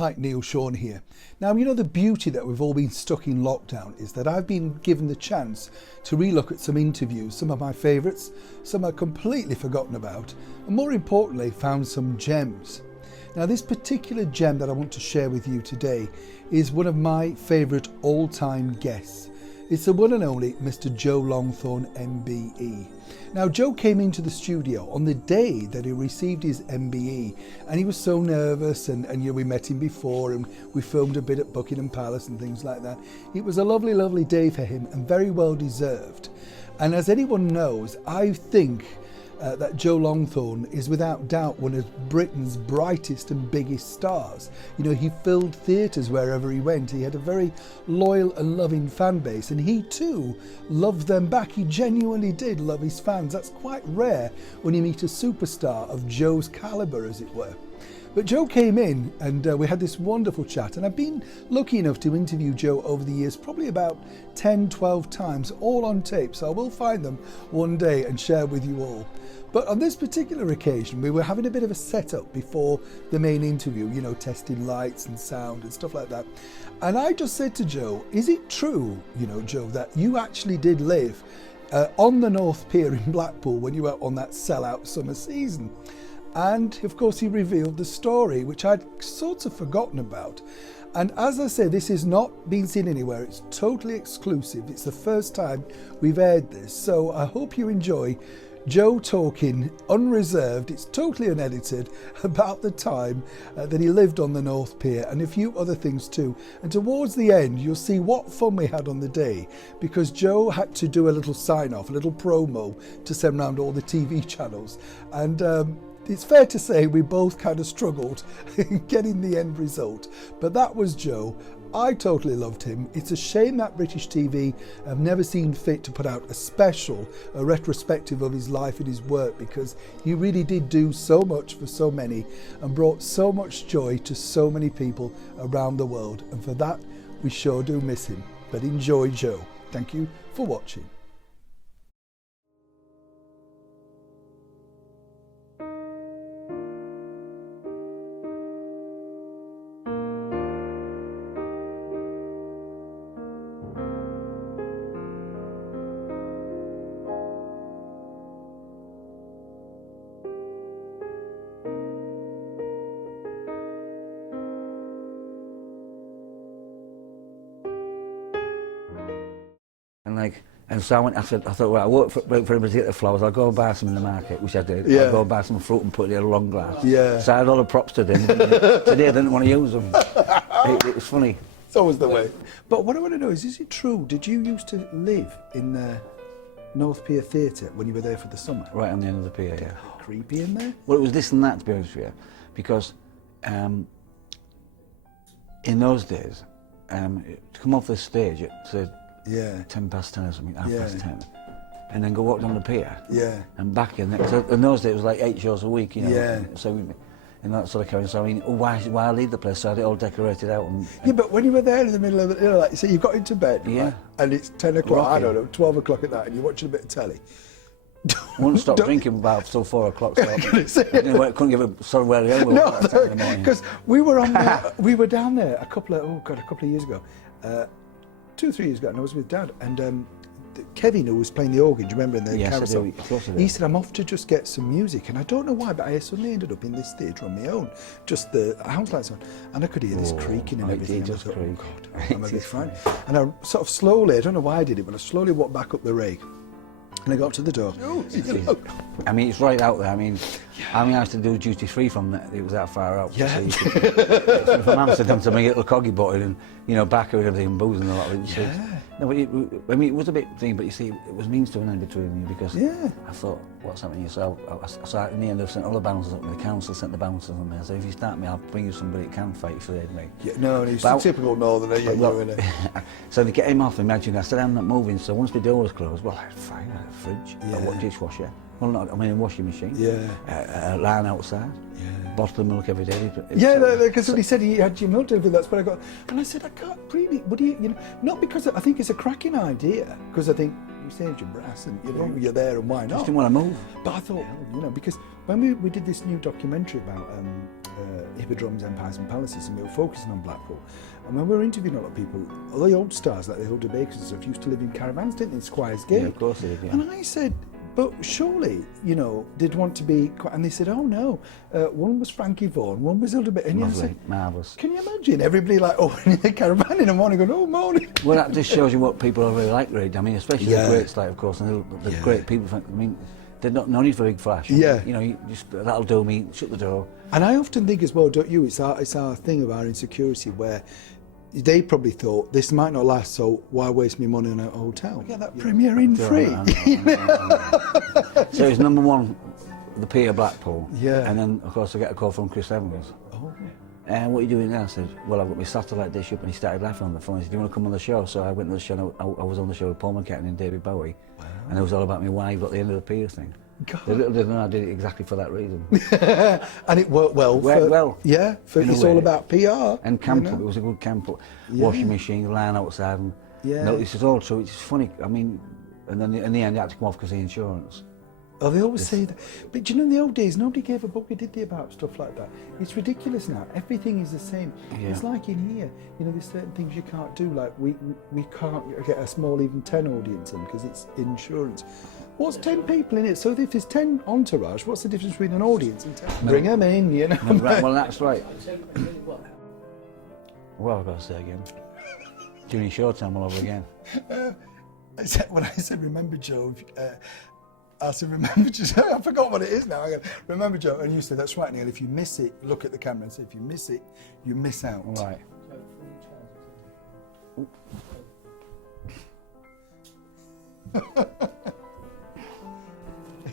Hi, Neil Sean here. Now, you know, the beauty that we've all been stuck in lockdown is that I've been given the chance to relook at some interviews, some of my favourites, some are completely forgotten about, and more importantly, found some gems. Now, this particular gem that I want to share with you today is one of my favourite all-time guests. It's the one and only Mr. Joe Longthorne, MBE. Now, Joe came into the studio on the day that he received his MBE, and he was so nervous, and we met him before, and we filmed a bit at Buckingham Palace and things like that. It was a lovely, lovely day for him, and very well deserved. And as anyone knows, I think that Joe Longthorne is without doubt one of Britain's brightest and biggest stars. You know, he filled theatres wherever he went. He had a very loyal and loving fan base, and he too loved them back. He genuinely did love his fans. That's quite rare when you meet a superstar of Joe's calibre, as it were. But Joe came in and we had this wonderful chat, and I've been lucky enough to interview Joe over the years, probably about 10, 12 times, all on tape, so I will find them one day and share with you all. But on this particular occasion, we were having a bit of a setup before the main interview, you know, testing lights and sound and stuff like that. And I just said to Joe, is it true, you know, Joe, that you actually did live on the North Pier in Blackpool when you were on that sellout summer season? And of course he revealed the story, which I'd sort of forgotten about. And as I say, this is not being seen anywhere. It's totally exclusive. It's the first time we've aired this. So I hope you enjoy Joe talking unreserved, it's totally unedited, about the time that he lived on the North Pier and a few other things too. And towards the end, you'll see what fun we had on the day, because Joe had to do a little sign-off, a little promo to send around all the TV channels. And it's fair to say we both kind of struggled in getting the end result, but that was Joe. I totally loved him. It's a shame that British TV have never seen fit to put out a retrospective of his life and his work, because he really did do so much for so many and brought so much joy to so many people around the world. And for that, we sure do miss him. But enjoy Joe. Thank you for watching. And so I went, I thought, well, I work for him to get the flowers, I'll go and buy some in the market, which I did. Yeah. I'll go and buy some fruit and put it in a long glass. Yeah. So I had all the props to do. Today I didn't want to use them. It was funny. It's always the way. But what I want to know is it true, did you used to live in the North Pier Theatre when you were there for the summer? Right on the end of the pier, yeah. Creepy in there? Well, it was this and that, to be honest with you, because in those days, to come off the stage at 10 past 10 or something, half past 10, and then go walk down the pier, and back in there. So in those days it was like 8 shows a week, you know. So in that sort of kind. So I mean, why leave the place? So I had it all decorated out. Yeah, but when you were there in the middle of it, you know, like, so you got into bed, right, and it's 10 o'clock, I don't know, 12 o'clock at night, and you're watching a bit of telly. I wouldn't stop drinking about till 4 o'clock. So I couldn't give a sorry where the hell we were. No, because we were on there, we were down there a couple of years ago, 2 or 3 years ago, and I was with Dad, and Kevin, who was playing the organ, do you remember, in the carousel? Of course I do. He said, I'm off to just get some music, and I don't know why, but I suddenly ended up in this theatre on my own, just the house lights on, and I could hear this creaking and everything, and I thought, oh God, I'm a bit frightened. And I sort of slowly, I don't know why I did it, but I slowly walked back up the rake, and I got to the door. I mean, it's right out there. I mean, I used to do duty free from there. It was that far out. Yeah. So from Amsterdam to my little coggy bottle, and you know, back and everything, booze and a lot of it. Yeah. No, but I mean, it was a bit thing, but you see, it was means to an end between me, because I thought, what's happening here? So in the end, I've sent all the bouncers up. The council sent the bouncers on there. So if you start me, I'll bring you somebody that can fight for me. Yeah, no, he's a typical northerner. So to get him off, imagine, I said, I'm not moving. So once the door was closed, well, I had fire, I had a fridge, a dishwasher. Well, not, I mean, a washing machine. A line outside. Bottle of milk every day. Because he said he had your milk delivered, that's what I got. And I said, I can't really, would you know, not because I think it's a cracking idea, because I think you saved your brass and, you know, you're there and why not? Just didn't want to move. But I thought, you know, because when we did this new documentary about hippodromes, empires and palaces, and we were focusing on Blackpool, and when we were interviewing a lot of people, all the old stars like the Hilda Bakers and stuff used to live in caravans, didn't they, in Squire's Gate? Yeah, of course they did, yeah. And I said, but surely, you know, they'd want to be, and they said, oh no, one was Frankie Vaughan, one was Hilda Bakers. And Lovely, I said, marvellous. Can you imagine everybody like opening a caravan in the morning going, oh morning? Well, that just shows you what people are really like, really. I mean, especially the greats, like, of course, and the great people. I mean, they're not no need for big flash. Yeah. You know, you just, that'll do me, shut the door. And I often think as well, don't you, it's our thing of our insecurity where they probably thought, this might not last, so why waste me money on a hotel? Get that Premier Inn free. So it's number one, the PIER Blackpool. Yeah. And then, of course, I get a call from Chris Evans. Oh. And what are you doing now? I said, well, I've got my satellite dish up, and he started laughing on the phone. He said, do you want to come on the show? So I went to the show, and I was on the show with Paul McCartney and David Bowie. Wow. And it was all about my wife at the end of the PIER thing. God. They little didn't know I did it exactly for that reason. And it worked well. Yeah, it's all about PR. And camp, you know? It was a good camp. Washing machine, lying outside. And no, this is all true. It's funny. I mean, and then in the end, I had to come off because of the insurance. Oh, they always say that. But you know, in the old days, nobody gave a bugger, did they, about stuff like that? It's ridiculous now. Everything is the same. Yeah. It's like in here, you know, there's certain things you can't do. Like we can't get a small even 10 audience in because it's insurance. What's 10 people in it? So if there's 10 entourage, what's the difference between an audience and 10? Bring them in, you know. No, right, well, that's right. Well, I've got to say again. During showtime all over again. When I said, remember, Joe, I said, remember, Joe, I forgot what it is now. I go, remember, Joe, and you said, that's right, Neil, if you miss it, look at the camera and say, if you miss it, you miss out. Right. Are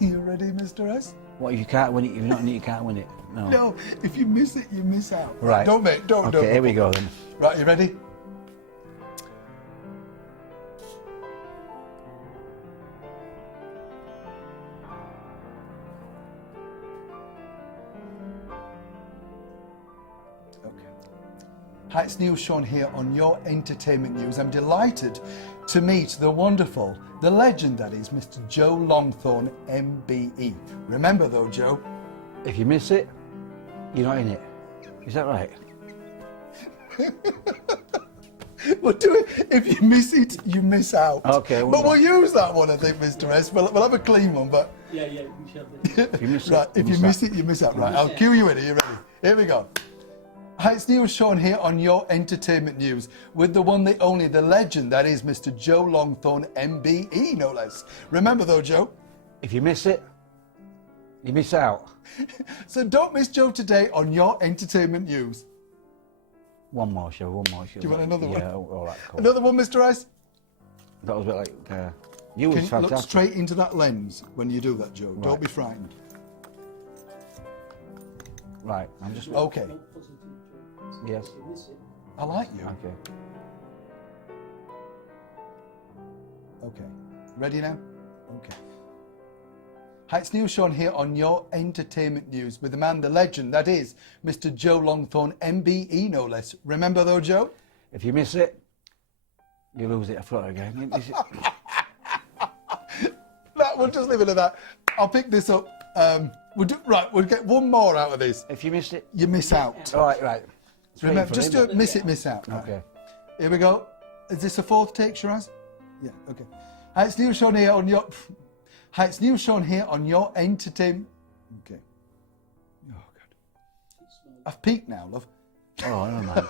you ready, Mr. S? What, if you can't win it, you're not in it, you can't win it? No. No, if you miss it, you miss out. Right. Don't. Okay, here we go then. Right, you ready? Hi, it's Neil Sean here on Your Entertainment News. I'm delighted to meet the wonderful, the legend that is, Mr. Joe Longthorne, MBE. Remember though, Joe? If you miss it, you're not in it. Is that right? We'll do it. If you miss it, you miss out. Okay. But we'll use that one, I think, Mr. S. We'll have a clean one, but... Yeah, we shall do. If you miss right, it, if you miss it, you miss out. Right, I'll cue you in. Are you ready? Here we go. Hi, it's Neil Sean here on Your Entertainment News with the one, the only, the legend that is Mr. Joe Longthorne, MBE, no less. Remember though, Joe? If you miss it, you miss out. So don't miss Joe today on Your Entertainment News. One more show. Do you want another one? Yeah, all right, cool. Another one, Mr. Ice? That was a bit like, you was Can you fantastic. look straight into that lens when you do that, Joe? Right. Don't be frightened. Right, I'm just... Okay. Yes. I like you. Okay. Okay. Ready now? Okay. Hi, it's Neil Sean here on Your Entertainment News with the man, the legend, that is Mr. Joe Longthorne, MBE, no less. Remember though, Joe? If you miss it, you lose it. I forgot again. We'll just leave it at that. I'll pick this up. We'll get one more out of this. If you miss it, you miss out. All right. Remember, just do it, miss it, miss out. Right. Okay. Here we go. Is this a fourth take, Shiraz? Yeah, okay. Hi, it's Neil Sean here on your... Hi, it's Neil Sean here on Your Entertainment... Okay. Oh, God. I've peaked now, love. Oh, no, man.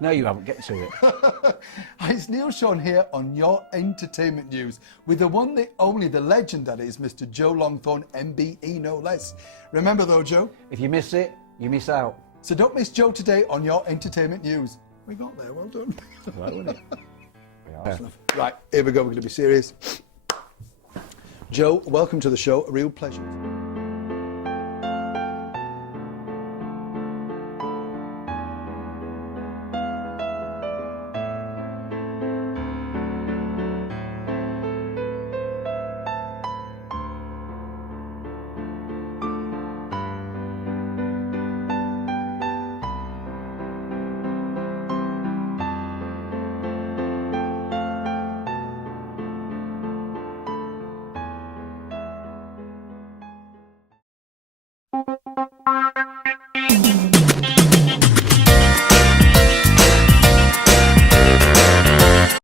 No, you haven't. Get to it. Hi, it's Neil Sean here on Your Entertainment News with the one, the only, the legend that is Mr. Joe Longthorne, MBE, no less. Remember though, Joe? If you miss it, you miss out. So don't miss Joe today on Your Entertainment News. We got there, well done. Right, wasn't it? Yeah. Right, here we go, we're going to be serious. Joe, welcome to the show, a real pleasure.